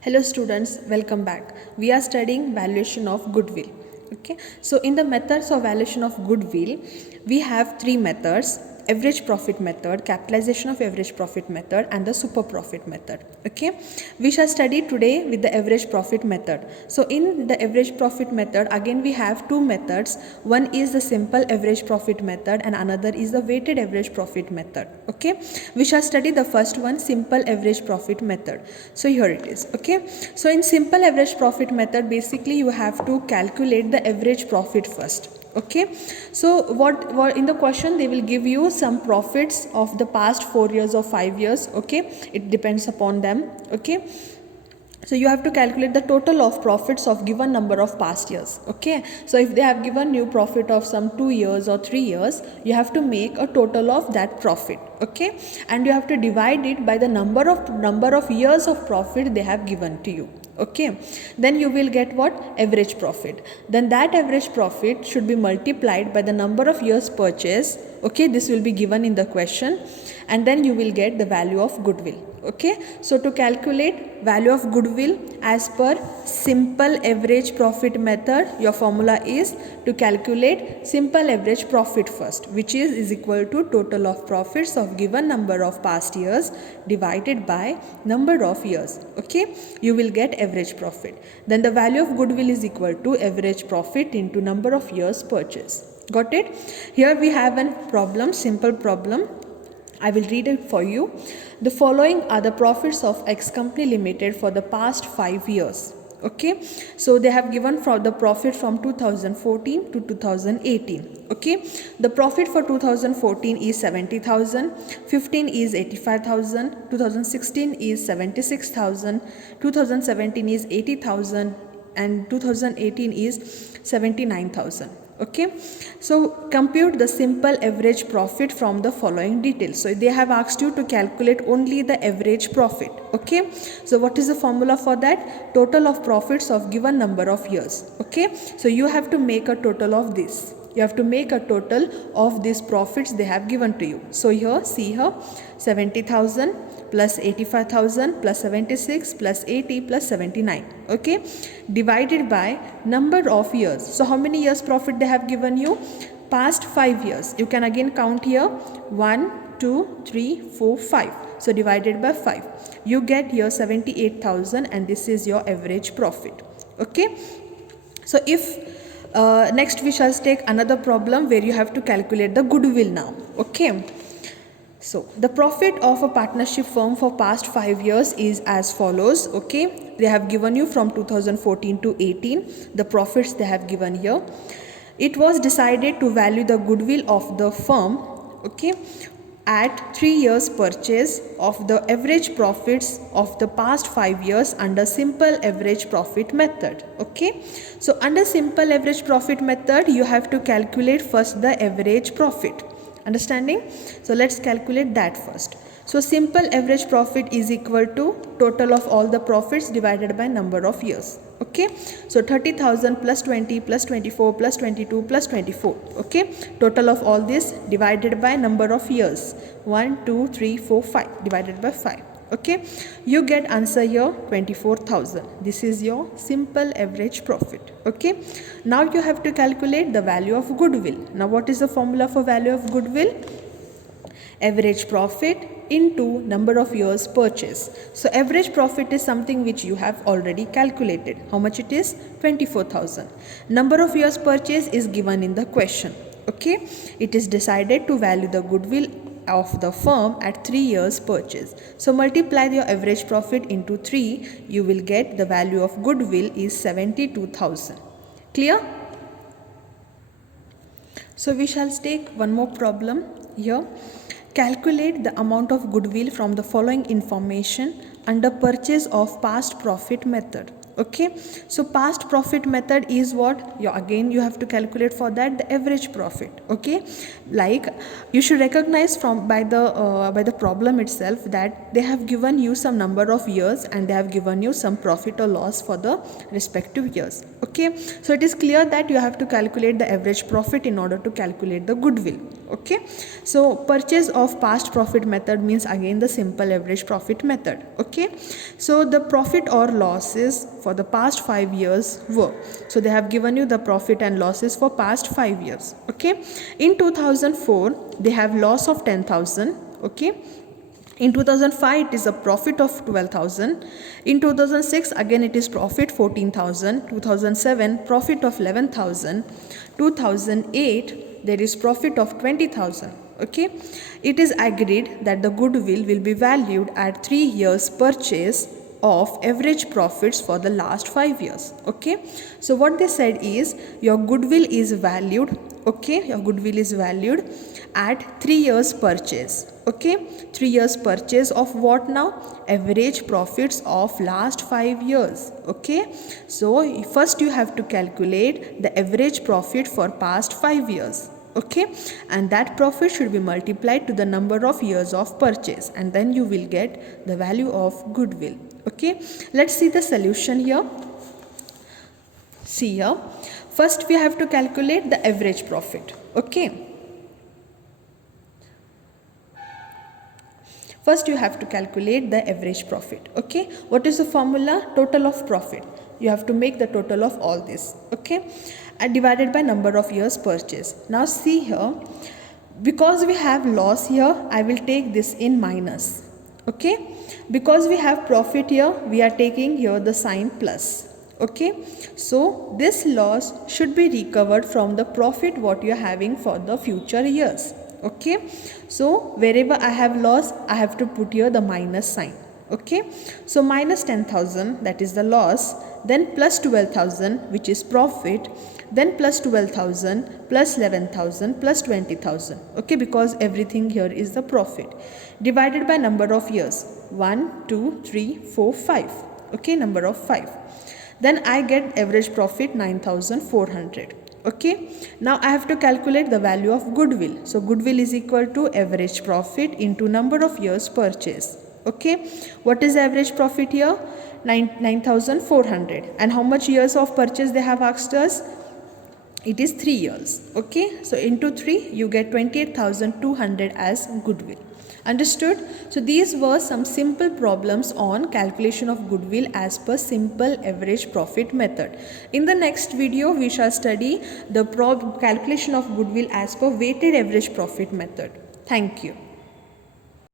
Hello students, welcome back. We are studying valuation of goodwill. Okay, so in the methods of valuation of goodwill, we have three methods: average profit method, capitalization of average profit method, and the super profit method. Okay, we shall study today with the average profit method. So in the average profit method, again we have two methods. One is the simple average profit method and another is the weighted average profit method. Okay, we shall study the first one, simple average profit method. So here it is. Okay, so in simple average profit method, basically you have to calculate the average profit first. Okay, so what in the question they will give you some profits of the past 4 years or 5 years. Okay, it depends upon them. Okay, so you have to calculate the total of profits of given number of past years. Okay, so if they have given you profit of some 2 years or 3 years, you have to make a total of that profit. Okay, and you have to divide it by the number of years of profit they have given to you. Okay, then you will get what? Average profit. Then that average profit should be multiplied by the number of years purchase. Okay, this will be given in the question, and then you will get the value of goodwill. Okay, so to calculate value of goodwill as per simple average profit method, your formula is to calculate simple average profit first, which is equal to total of profits of given number of past years divided by number of years. Okay, you will get average profit. Then the value of goodwill is equal to average profit into number of years purchase. Got it? Here we have a problem, simple problem. I will read it for you. The following are the profits of X Company Limited for the past 5 years. Okay, so they have given for the profit from 2014 to 2018. Okay, the profit for 2014 is 70,000, 15 is 85,000, 2016 is 76,000, 2017 is 80,000, and 2018 is 79,000. Okay, so compute the simple average profit from the following details. So they have asked you to calculate only the average profit. Okay, so what is the formula for that? Total of profits of given number of years. Okay, so you have to make a total of this. You have to make a total of these profits they have given to you. So here, see here, 70,000 plus 85,000 plus 76 plus 80 plus 79. Okay, divided by number of years. So how many years profit they have given you? Past 5 years. You can again count here 1, 2, 3, 4, 5. So divided by 5. You get here 78,000 and this is your average profit. Okay, so if next we shall take another problem where you have to calculate the goodwill now. Okay, so the profit of a partnership firm for past 5 years is as follows. Okay, they have given you from 2014 to 18 the profits they have given here. It was decided to value the goodwill of the firm, okay, at 3 years purchase of the average profits of the past 5 years under simple average profit method. Okay, so under simple average profit method you have to calculate first the average profit. Understanding? So let's calculate that first. So simple average profit is equal to total of all the profits divided by number of years. Okay, so 30,000 plus 20 plus 24 plus 22 plus 24. Okay, total of all this divided by number of years, 1, 2, 3, 4, 5 divided by 5. Okay, you get answer here 24,000. This is your simple average profit. Okay, now you have to calculate the value of goodwill. Now what is the formula for value of goodwill? Average profit into number of years purchase. So average profit is something which you have already calculated. How much it is? 24,000. Number of years purchase is given in the question. Okay, it is decided to value the goodwill of the firm at 3 years purchase. So multiply your average profit into 3, you will get the value of goodwill is 72,000. Clear? So we shall take one more problem here. Calculate the amount of goodwill from the following information under purchase of past profit method. Okay, so past profit method is what? Again you have to calculate for that the average profit. Okay, like you should recognize from by the problem itself that they have given you some number of years and they have given you some profit or loss for the respective years. Okay, so it is clear that you have to calculate the average profit in order to calculate the goodwill. Okay, so purchase of past profit method means again the simple average profit method. Okay, so the profit or losses for the past 5 years were, so they have given you the profit and losses for past 5 years. Okay, in 2004 they have loss of 10,000. Okay, in 2005 it is a profit of 12,000. In 2006 again it is profit 14,000. 2007 profit of 11,000. 2008 there is profit of 20,000. Okay, it is agreed that the goodwill will be valued at 3 years purchase of average profits for the last 5 years. Okay, so what they said is your goodwill is valued. Okay, your goodwill is valued at 3 years purchase. Okay, 3 years purchase of what now? Average profits of last 5 years. Okay, so first you have to calculate the average profit for past 5 years. Okay, and that profit should be multiplied to the number of years of purchase, and then you will get the value of goodwill. Okay, let's see the solution here. See here, first we have to calculate the average profit. Okay, first you have to calculate the average profit. Okay, what is the formula? Total of profit. You have to make the total of all this. Okay, and divided by number of years purchase. Now see here, because we have loss here, I will take this in minus. Okay, because we have profit here, we are taking here the sign plus. Okay, so this loss should be recovered from the profit what you are having for the future years. Okay, so wherever I have loss, I have to put here the minus sign. Okay, so minus 10,000, that is the loss, then plus 12,000 which is profit, then plus 12,000 plus 11,000 plus 20,000. Okay, because everything here is the profit, divided by number of years, 1 2 3 4 5. Okay, number of 5. Then I get average profit 9,400. Okay, now I have to calculate the value of goodwill. So goodwill is equal to average profit into number of years purchase. Okay, what is average profit here? 9,400. And how much years of purchase they have asked us? It is 3 years. Okay, so into 3 you get 28,200 as goodwill. Understood? So these were some simple problems on calculation of goodwill as per simple average profit method. In the next video we shall study the calculation of goodwill as per weighted average profit method. Thank you.